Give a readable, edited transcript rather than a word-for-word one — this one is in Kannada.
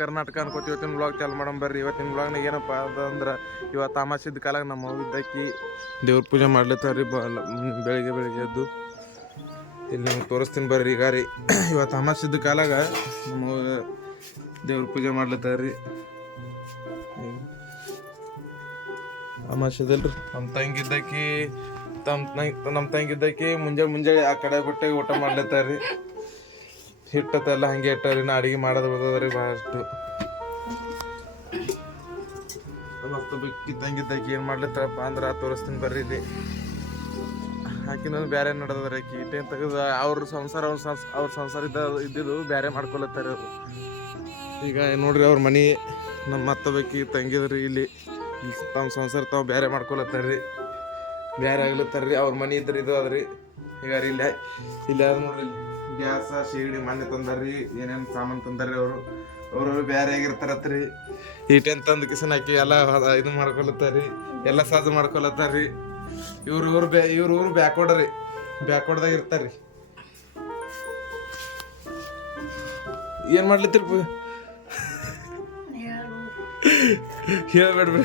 ಕರ್ನಾಟಕ ಅನ್ಕೋತಿ. ಇವತ್ತಿನ ಬ್ಲಾಗ್ ಚಾಲು ಮಾಡೋಣ ಬರ್ರಿ. ಇವತ್ತಿನ ಬ್ಲಾಗ್ನಾಗ ಏನಪ್ಪ ಅದಂದ್ರೆ ಇವತ್ತು ಅಮಾಸಿದ ಕಾಲಾಗ ನಮ್ಮ ಇದ್ದಕ್ಕಿ ದೇವ್ರ ಪೂಜೆ ಮಾಡ್ಲತ್ತಾರ್ರಿ. ಬೆಳಿಗ್ಗೆ ಎದ್ದು ಇಲ್ಲಿ ನಿಮ್ಗೆ ತೋರಿಸ್ತೀನಿ ಬರ್ರಿ. ಈಗ ರೀ ಇವತ್ತು ಅಮಾಸಿದ ಕಾಲಾಗ ನಮ್ಮ ದೇವ್ರ ಪೂಜೆ ಮಾಡ್ಲತ್ತಾರ್ರಿ. ಅಮಾಸಿದಲ್ರಿ ನಮ್ಮ ತಂಗಿದ್ದಕ್ಕಿ ಮುಂಜಾನೆ ಆ ಕಡೆ ಬಿಟ್ಟು ಊಟ ಮಾಡ್ಲತ್ತಾರ್ರಿ. ಹಿಟ್ಟತ್ತೆಲ್ಲ ಹಂಗೆ ಇಟ್ಟಾರಿ. ನಾ ಅಡಿಗೆ ಮಾಡೋದು ಬಿಡ್ತದ್ರಿ ಭಾಳಷ್ಟು. ಮಸ್ತ್ ಬಿಕ್ಕಿ ತಂಗಿದ್ದಕ್ಕಿ ಏನು ಮಾಡ್ಲತ್ತಾರಪ್ಪ ಅಂದ್ರೆ ತೋರಿಸ್ತೀನಿ ಬರ್ರಿ. ಇಲ್ಲಿ ಆಕಿನ ಬೇರೆ ನಡೆದದ್ರಿ. ಆಕಿ ಇಟ್ಟೇನು ತೆಗೆದು ಅವ್ರ ಸಂಸಾರ ಇದ್ದಿದ್ದು ಬೇರೆ ಮಾಡ್ಕೊಳತ್ತಾರ ಅವರು. ಈಗ ನೋಡ್ರಿ ಅವ್ರ ಮನೆ ನಮ್ಮ ಮತ್ತೊಬ್ಬಕಿ ತಂಗಿದ್ರಿ. ಇಲ್ಲಿ ತಮ್ಮ ಸಂಸಾರ ತಾವು ಬೇರೆ ಮಾಡ್ಕೊಳತ್ತಾರ್ರಿ, ಬೇರೆ ಆಗ್ಲತ್ತಾರ್ರಿ. ಅವ್ರ ಮನೆ ಇದ್ರಿ ಇದು ಅದ್ರಿ. ಈಗ ಇಲ್ಲಿ ಅದ ನೋಡ್ರಿ, ಗ್ಯಾಸ ಶೀಗಡಿ ಮನೆ ತಂದಾರ್ರಿ. ಏನೇನು ಸಾಮಾನು ತಂದಾರ್ರಿ ಅವ್ರು ಬೇರೆ ಆಗಿರ್ತಾರತ್ರಿ. ಈಟೇನು ತಂದು ಕಿಸನ್ ಹಾಕಿ ಎಲ್ಲ ಇದು ಮಾಡ್ಕೊಳತ್ತಾರ್ರಿ, ಎಲ್ಲ ಸಾಜು ಮಾಡ್ಕೊಳತ್ತಾರ್ರಿ. ಇವ್ರು ಬ್ಯಾಕ್ವರ್ಡ್ದಾಗ ಇರ್ತಾರ್ರಿ. ಏನ್ ಮಾಡ್ಲತ್ತಿರ್ ಹೇಳ್ಬೇಡ್ರಿ.